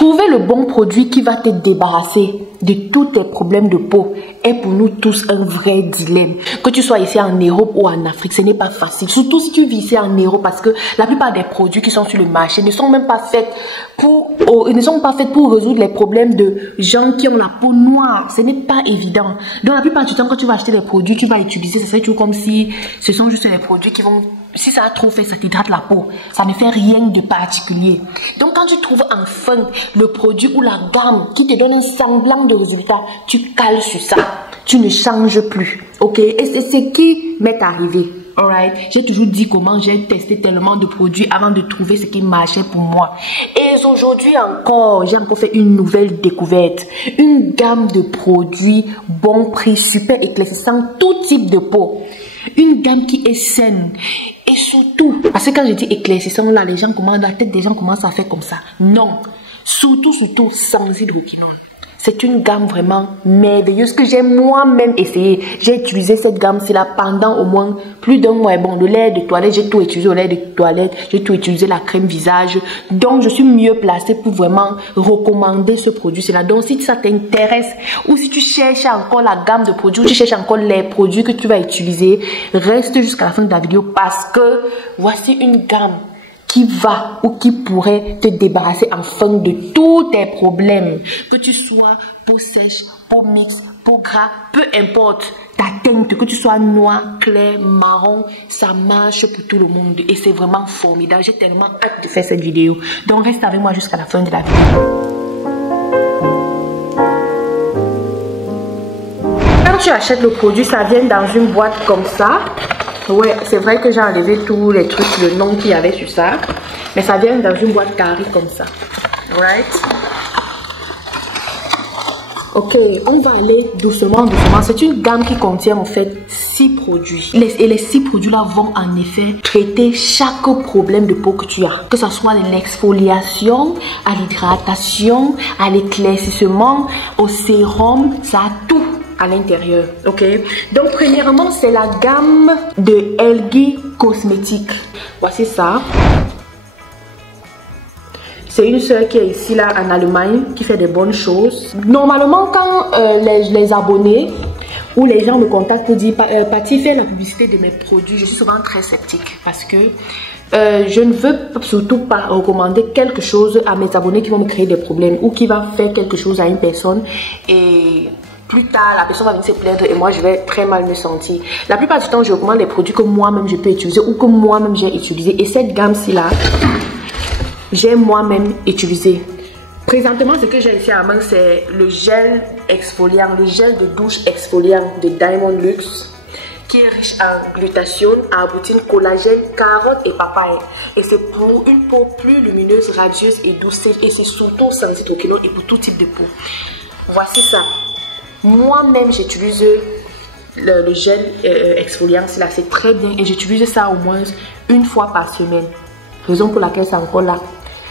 Trouver le bon produit qui va te débarrasser de tous tes problèmes de peau est pour nous tous un vrai dilemme. Que tu sois ici en Europe ou en Afrique, ce n'est pas facile. Surtout si tu vis ici en Europe, parce que la plupart des produits qui sont sur le marché ne sont même pas faits pour résoudre les problèmes de gens qui ont la peau noire. Ce n'est pas évident. Donc la plupart du temps, quand tu vas acheter des produits, tu vas utiliser, ça serait toujours comme si ce sont juste des produits qui vont... Si ça a trop fait, ça t'hydrate la peau. Ça ne fait rien de particulier. Donc quand tu trouves enfin le produit ou la gamme qui te donne un semblant de résultat, tu cales sur ça. Tu ne changes plus. Ok? Et c'est ce qui m'est arrivé. Alright? J'ai toujours dit comment j'ai testé tellement de produits avant de trouver ce qui marchait pour moi. Et aujourd'hui encore, j'ai encore fait une nouvelle découverte. Une gamme de produits bon prix, super éclaircissant, tout type de peau. Une gamme qui est saine. Et surtout, parce que quand je dis éclaircissant, là, les gens commencent, la tête des gens commence à faire comme ça. Non. Surtout, sans hydroquinone. C'est une gamme vraiment merveilleuse que j'ai moi-même essayé. J'ai utilisé cette gamme-ci-là pendant au moins plus d'un mois. Bon, le lait de toilette, j'ai tout utilisé au lait de toilette. J'ai tout utilisé la crème visage. Donc, je suis mieux placée pour vraiment recommander ce produit-là. Donc, si ça t'intéresse ou si tu cherches encore la gamme de produits ou tu cherches encore les produits que tu vas utiliser, reste jusqu'à la fin de la vidéo parce que voici une gamme qui va ou qui pourrait te débarrasser enfin de tous tes problèmes. Que tu sois peau sèche, peau mixte, peau gras, peu importe ta teinte, que tu sois noir, clair, marron, ça marche pour tout le monde. Et c'est vraiment formidable. J'ai tellement hâte de faire cette vidéo. Donc reste avec moi jusqu'à la fin de la vidéo. Quand tu achètes le produit, ça vient dans une boîte comme ça. Ouais, c'est vrai que j'ai enlevé tous les trucs, le nom qu'il y avait sur ça. Mais ça vient dans une boîte carrée comme ça. Right? Ok, on va aller doucement. C'est une gamme qui contient en fait 6 produits. Et les 6 produits-là vont en effet traiter chaque problème de peau que tu as. Que ce soit de l'exfoliation, à l'hydratation, à l'éclaircissement, au sérum, ça a tout à l'intérieur, ok? Donc premièrement, c'est la gamme de Elgi Cosmétiques. Voici ça. C'est une soeur qui est ici là en Allemagne qui fait des bonnes choses. Normalement, quand les abonnés ou les gens me contactent pour dire Patty, fais la publicité de mes produits, je suis souvent très sceptique parce que je ne veux surtout pas recommander quelque chose à mes abonnés qui vont me créer des problèmes ou qui va faire quelque chose à une personne et plus tard, la personne va venir se plaindre et moi, je vais très mal me sentir. La plupart du temps, je recommande les produits que moi-même, je peux utiliser ou que moi-même, j'ai utilisé. Et cette gamme-ci là, j'ai moi-même utilisé. Présentement, ce que j'ai ici à main, c'est le gel exfoliant, le gel de douche exfoliant de Diamond Luxe, qui est riche en glutathione, arbutin, collagène, carotte et papaye. Et c'est pour une peau plus lumineuse, radieuse et douce. Et c'est surtout sans hydroquinone et pour tout type de peau. Voici ça. Moi-même, j'utilise le gel exfoliant, c'est très bien et j'utilise ça au moins une fois par semaine. Raison pour laquelle c'est encore là.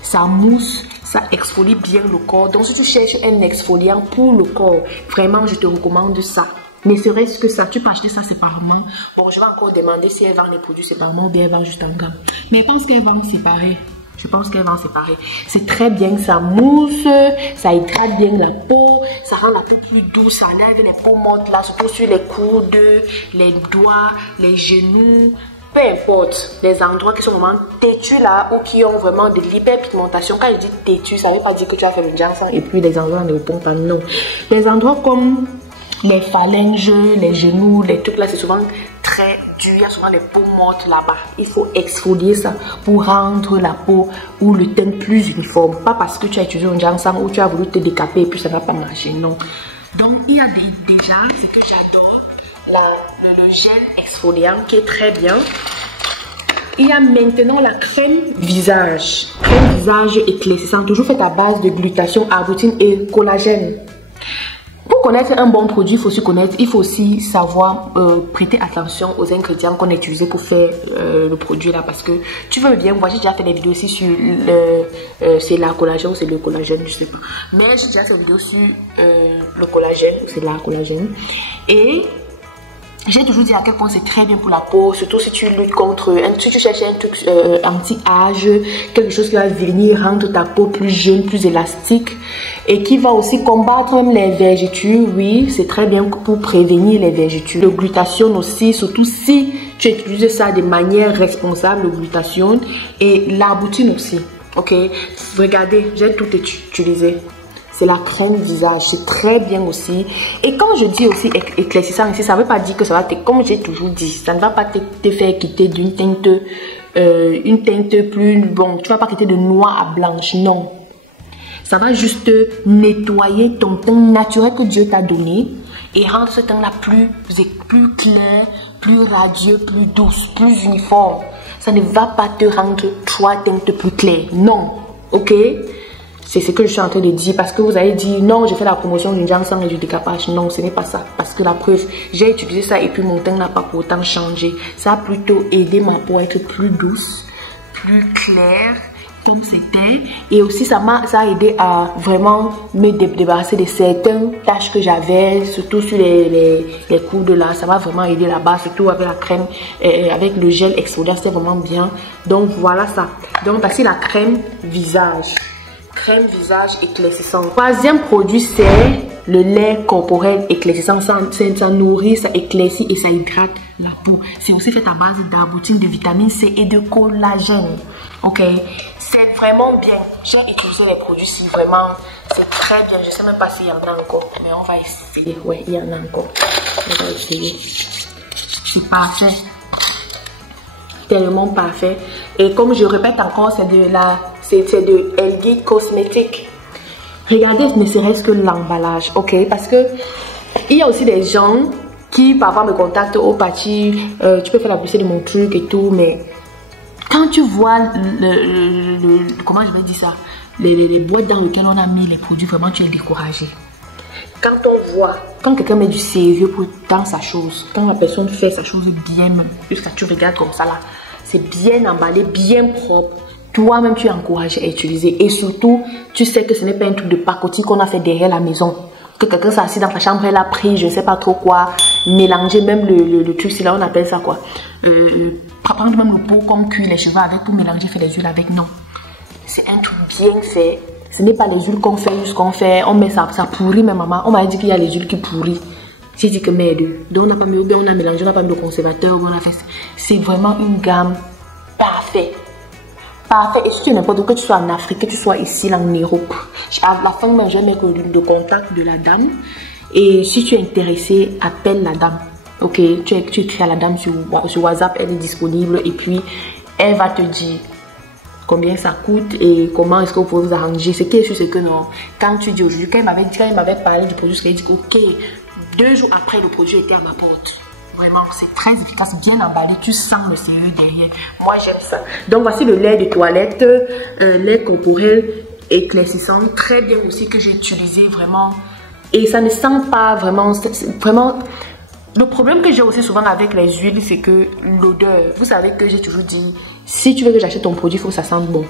Ça mousse, ça exfolie bien le corps. Donc, si tu cherches un exfoliant pour le corps, vraiment, je te recommande ça. Mais serait-ce que ça, tu peux acheter ça séparément. Bon, je vais encore demander si elle vend les produits séparément ou bien elle vend juste en gamme. Mais je pense qu'elle vend séparé. Je pense qu'elle va en séparer. C'est très bien, ça mousse, ça hydrate bien la peau, ça rend la peau plus douce, ça enlève les peaux mortes là, surtout sur les coudes, les doigts, les genoux, peu importe, les endroits qui sont vraiment têtus là ou qui ont vraiment de l'hyperpigmentation. Quand je dis têtu, ça ne veut pas dire que tu as fait le Johnson et puis les endroits ne répondent pas, non. Les endroits comme les phalanges, les genoux, les trucs là, c'est souvent très dur, il y a souvent les peaux mortes là-bas. Il faut exfolier ça pour rendre la peau ou le teint plus uniforme. Pas parce que tu as utilisé un Johnson ou tu as voulu te décaper et puis ça n'a pas marché, non. Donc il y a déjà ce que j'adore, le gel exfoliant qui est très bien. Il y a maintenant la crème visage. Crème visage éclaircissante, toujours faite à base de glutathion, arbutin et collagène. Pour connaître un bon produit, il faut aussi connaître, il faut aussi savoir prêter attention aux ingrédients qu'on a utilisés pour faire le produit là, parce que tu veux bien voir, j'ai déjà fait des vidéos aussi sur c'est la collagène ou c'est le collagène, je sais pas, mais j'ai déjà fait des vidéos sur le collagène ou c'est la collagène. Et J'ai toujours dit à quel point c'est très bien pour la peau, surtout si tu luttes contre, si tu cherches un truc anti-âge, quelque chose qui va venir rendre ta peau plus jeune, plus élastique et qui va aussi combattre même les vergetures. Oui, c'est très bien pour prévenir les vergetures. Le glutathione aussi, surtout si tu utilises ça de manière responsable, le glutathione et l'arbutin aussi. Ok, regardez, j'ai tout utilisé. C'est la crème visage, c'est très bien aussi. Et quand je dis aussi éclaircissant ici, ça ne veut pas dire que ça va te, comme j'ai toujours dit, ça ne va pas te faire quitter d'une teinte, une teinte plus, bon, tu ne vas pas quitter de noir à blanche, non. Ça va juste nettoyer ton teint naturel que Dieu t'a donné et rendre ce teint-là plus clair, plus radieux, plus douce, plus uniforme. Ça ne va pas te rendre trois teintes plus claires, non, ok? C'est ce que je suis en train de dire parce que vous avez dit non, j'ai fait la promotion d'une jambe sans et du décapage. Non, ce n'est pas ça. Parce que la preuve, j'ai utilisé ça et puis mon teint n'a pas pour autant changé. Ça a plutôt aidé ma peau à être plus douce, plus claire, comme c'était. Et aussi, ça a aidé à vraiment me débarrasser de certaines taches que j'avais, surtout sur les coudes là. Ça m'a vraiment aidé là-bas, surtout avec la crème, avec le gel exfoliant, c'était vraiment bien. Donc voilà ça. Donc voici la crème visage. Crème visage éclaircissant. Troisième produit, c'est le lait corporel éclaircissant. Ça nourrit, ça éclaircit et ça hydrate la peau. C'est aussi fait à base d'arbutin, de vitamine C et de collagène. Ok, c'est vraiment bien. J'ai utilisé les produits-ci, vraiment, c'est très bien. Je ne sais même pas s'il y en a encore, mais on va essayer. Ouais, il y en a encore. On va essayer. C'est parfait. Tellement parfait. Et comme je répète encore, c'est de LG Cosmétiques. Regardez ne serait-ce que l'emballage, ok? Parce que il y a aussi des gens qui parfois me contactent, oh Paty, tu peux faire la publicité de mon truc et tout, mais quand tu vois comment je vais dire ça, les boîtes dans lesquelles on a mis les produits, vraiment tu es découragé. Quand on voit, quand quelqu'un met du sérieux dans sa chose, quand la personne fait sa chose bien même, jusqu'à tu regardes comme ça là, c'est bien emballé, bien propre. Toi-même, tu es encouragé à utiliser. Et surtout, tu sais que ce n'est pas un truc de pacotille qu'on a fait derrière la maison. Que quelqu'un s'est assis dans ta chambre, elle a pris, je ne sais pas trop quoi, mélanger même le truc, c'est là on appelle ça quoi. Prendre même le pot qu'on cuit les cheveux avec pour mélanger, faire les huiles avec, non. C'est un truc bien fait. Ce n'est pas les huiles qu'on fait, juste qu'on fait, on met ça pourrit, mais maman, on m'a dit qu'il y a les huiles qui pourrissent. J'ai dit que merde, donc on n'a pas mis, on a mélangé, on n'a pas mis de conservateur, on a fait. C'est vraiment une gamme parfaite. Parfait. Et si tu es n'importe où, que tu sois en Afrique, que tu sois ici, en Europe, à la fin, je vais mettre le contact de la dame. Et si tu es intéressé, appelle la dame. Ok, tu écris à la dame sur WhatsApp, elle est disponible. Et puis, elle va te dire combien ça coûte et comment est-ce que vous pouvez vous arranger. Ce qui est sûr, c'est que non. Quand tu dis aujourd'hui, quand il m'avait parlé du produit, il dit que ok, 2 jours après, le produit était à ma porte. Vraiment, c'est très efficace, bien emballé, tu sens le sérieux derrière. Moi, j'aime ça. Donc, voici le lait de toilette, lait corporel éclaircissant, très bien aussi, que j'ai utilisé vraiment. Et ça ne sent pas vraiment, vraiment. Le problème que j'ai aussi souvent avec les huiles, c'est que l'odeur. Vous savez que j'ai toujours dit, si tu veux que j'achète ton produit, il faut que ça sente bon.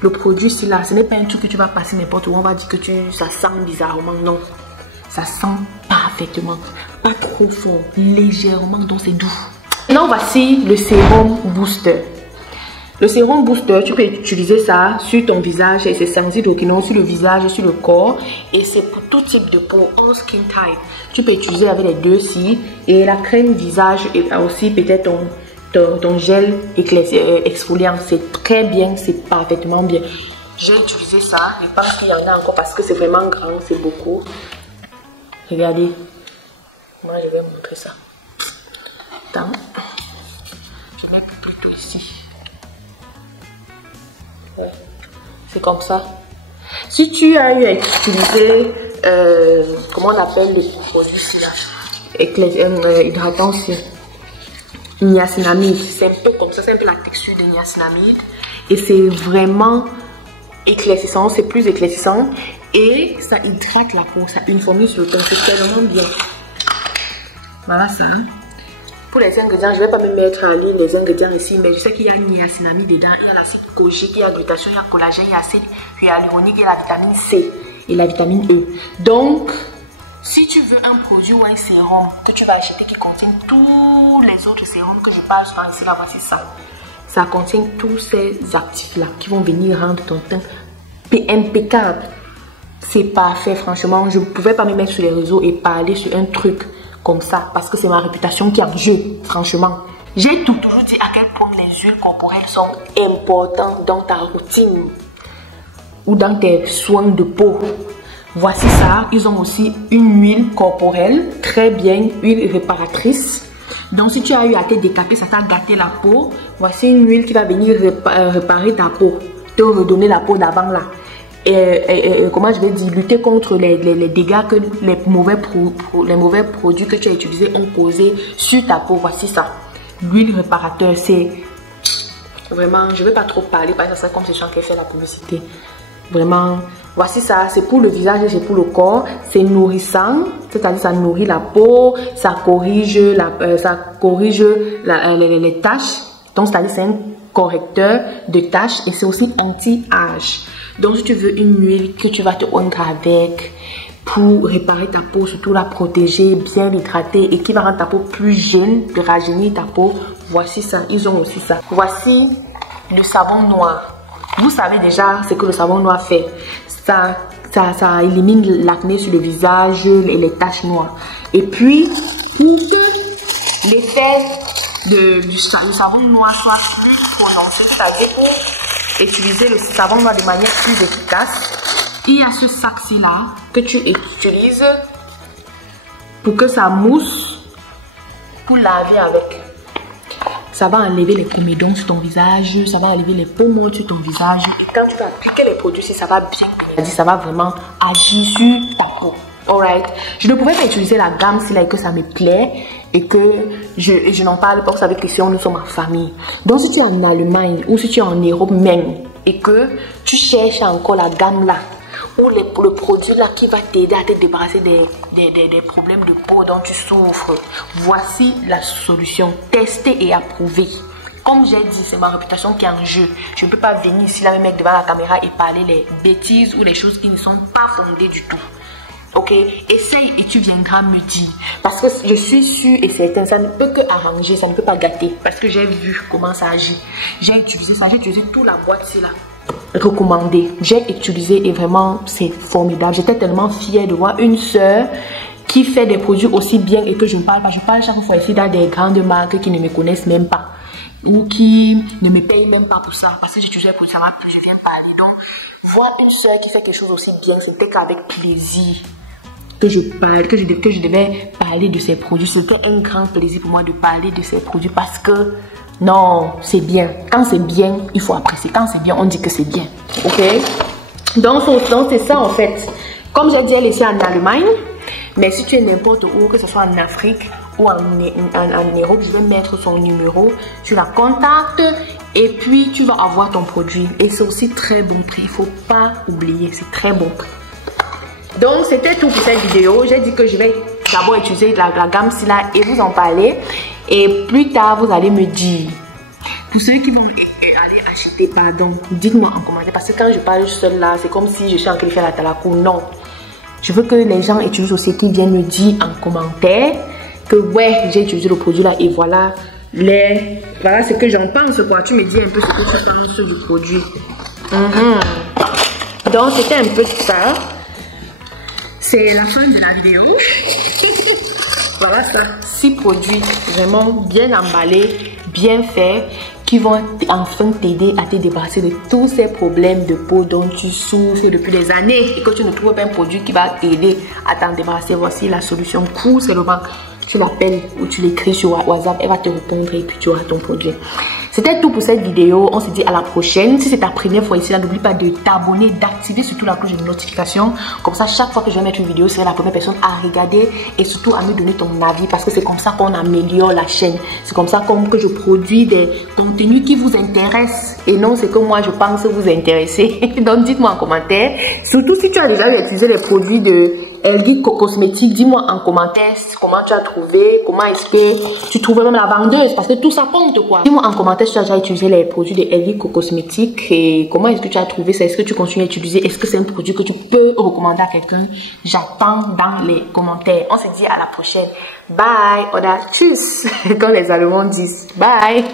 Le produit, c'est là, ce n'est pas un truc que tu vas passer n'importe où, on va dire que ça sent bizarrement, non. Ça sent parfaitement, pas trop fort, légèrement, donc c'est doux. Maintenant, voici le sérum booster. Le sérum booster, tu peux utiliser ça sur ton visage et c'est sans hydroquinone sur le visage, sur le corps. Et c'est pour tout type de peau, all skin type. Tu peux utiliser avec les deux-ci. Et la crème visage et aussi peut-être ton gel exfoliant. C'est très bien, c'est parfaitement bien. J'ai utilisé ça, je pense qu'il y en a encore parce que c'est vraiment grand, c'est beaucoup. Regardez, moi je vais vous montrer ça. Attends, je mets plutôt ici. Ouais. C'est comme ça. Si tu as eu à utiliser, comment on appelle les produits là, hydratant aussi, niacinamide, c'est un peu comme ça, c'est un peu la texture de niacinamide et c'est vraiment éclaircissant, c'est plus éclaircissant. Et ça hydrate la peau, ça uniformise sur le teint, c'est tellement bien. Voilà ça. Pour les ingrédients, je ne vais pas me mettre en ligne les ingrédients ici, mais je sais qu'il y a niacinamide dedans, il y a l'acide kojique, il y a glutathione, il y a collagène, il y a acide hyaluronique, il y a la vitamine C et la vitamine E. Donc, Si tu veux un produit ou un sérum que tu vas acheter qui contient tous les autres sérums que je parle souvent ici, là, voici ça. Ça contient tous ces actifs-là qui vont venir rendre ton teint impeccable. C'est parfait, franchement. Je ne pouvais pas me mettre sur les réseaux et parler sur un truc comme ça parce que c'est ma réputation qui est en jeu, franchement. J'ai toujours dit à quel point les huiles corporelles sont importantes dans ta routine ou dans tes soins de peau. Voici ça. Ils ont aussi une huile corporelle, très bien, huile réparatrice. Donc si tu as eu à te décaper, ça t'a gâté la peau, voici une huile qui va venir réparer ta peau, te redonner la peau d'avant là. Comment je vais dire, lutter contre les dégâts que les mauvais produits que tu as utilisés ont causé sur ta peau. Voici ça. L'huile réparateur, c'est vraiment, je ne vais pas trop parler parce que c'est comme si je fait la publicité. Vraiment, voici ça, c'est pour le visage et c'est pour le corps. C'est nourrissant, c'est-à-dire ça nourrit la peau, ça corrige les taches. Donc, c'est-à-dire c'est un correcteur de taches et c'est aussi anti-âge. Donc, si tu veux une huile que tu vas te oindre avec pour réparer ta peau, surtout la protéger, bien l'hydrater et qui va rendre ta peau plus jeune, de rajeunir ta peau, voici ça, ils ont aussi ça. Voici le savon noir. Vous savez déjà ce que le savon noir fait. Ça élimine l'acné sur le visage et les taches noires. Et puis, pour que l'effet du savon noir soit plus prononcé, pour utiliser le savon noir de manière plus efficace, il y a ce sac-ci-là que tu utilises pour que ça mousse, pour laver avec. Ça va enlever les comédons sur ton visage, ça va enlever les peaux mortes sur ton visage. Et quand tu vas appliquer les produits, ça va bien, ça va vraiment agir sur ta peau. Alright. Je ne pouvais pas utiliser la gamme si là et que ça me plaît et que je n'en parle pas. Vous savez que si nous sommes en famille. Donc si tu es en Allemagne ou si tu es en Europe même et que tu cherches encore la gamme là, ou le produit là qui va t'aider à te débarrasser des problèmes de peau dont tu souffres, voici la solution. Testée et approuvée. Comme j'ai dit, c'est ma réputation qui est en jeu. Je ne peux pas venir ici là me mettre devant la caméra et parler les bêtises ou les choses qui ne sont pas fondées du tout. Ok, essaye et tu viendras me dire. Parce que je suis sûre et certaine, ça ne peut que arranger, ça ne peut pas gâter. Parce que j'ai vu comment ça agit. J'ai utilisé ça, j'ai utilisé toute la boîte ici là. Recommandé. J'ai utilisé et vraiment c'est formidable. J'étais tellement fière de voir une soeur qui fait des produits aussi bien et que je ne parle pas. Je parle chaque fois ici dans des grandes marques qui ne me connaissent même pas ou qui ne me payent même pas pour ça. Parce que j'utilise pour ça, je viens parler. Donc, voir une soeur qui fait quelque chose aussi bien, c'était qu'avec plaisir que je parle, que je devais parler de ces produits. C'était un grand plaisir pour moi de parler de ces produits parce que non, c'est bien. Quand c'est bien, il faut apprécier. Quand c'est bien, on dit que c'est bien. Ok? Donc c'est ça en fait. Comme j'ai dit, elle est ici en Allemagne. Mais si tu es n'importe où, que ce soit en Afrique ou en Europe, je vais mettre son numéro. Tu la contactes et puis tu vas avoir ton produit. Et c'est aussi très bon prix. Il ne faut pas oublier, c'est très bon prix. Donc c'était tout pour cette vidéo. J'ai dit que je vais d'abord utiliser la gamme là et vous en parler. Et plus tard, vous allez me dire. Pour ceux qui vont aller acheter, pardon, dites-moi en commentaire. Parce que quand je parle seule là, c'est comme si je suis en train de faire la talakou. Non. Je veux que les gens utilisent aussi, qui viennent me dire en commentaire que ouais, j'ai utilisé le produit là et voilà voilà ce que j'en pense. Quoi. Tu me dis un peu ce que tu penses du produit. Donc c'était un peu ça. C'est la fin de la vidéo. Voilà ça, 6 produits vraiment bien emballés, bien faits, qui vont enfin t'aider à te débarrasser de tous ces problèmes de peau dont tu souffres depuis des années et que tu ne trouves pas un produit qui va t'aider à t'en débarrasser. Voici la solution cool, c'est le banc. Tu l'appelles ou tu l'écris sur WhatsApp, elle va te répondre et puis tu auras ton produit. C'était tout pour cette vidéo. On se dit à la prochaine. Si c'est ta première fois ici, n'oublie pas de t'abonner, d'activer surtout la cloche de notification. Comme ça, chaque fois que je vais mettre une vidéo, c'est la première personne à regarder et surtout à me donner ton avis parce que c'est comme ça qu'on améliore la chaîne. C'est comme ça que je produis des contenus qui vous intéressent et non ce que moi je pense vous intéresser. Donc dites-moi en commentaire. Surtout si tu as déjà utilisé les produits de Elgi Cosmétique. Dis-moi en commentaire comment tu as trouvé, comment est-ce que tu trouves même la vendeuse, parce que tout ça compte quoi. Dis-moi en commentaire si tu as déjà utilisé les produits de Elgi Cosmétique et comment est-ce que tu as trouvé ça, est-ce que tu continues à utiliser, est-ce que c'est un produit que tu peux recommander à quelqu'un. J'attends dans les commentaires. On se dit à la prochaine. Bye, oder tschüss, comme les Allemands disent. Bye.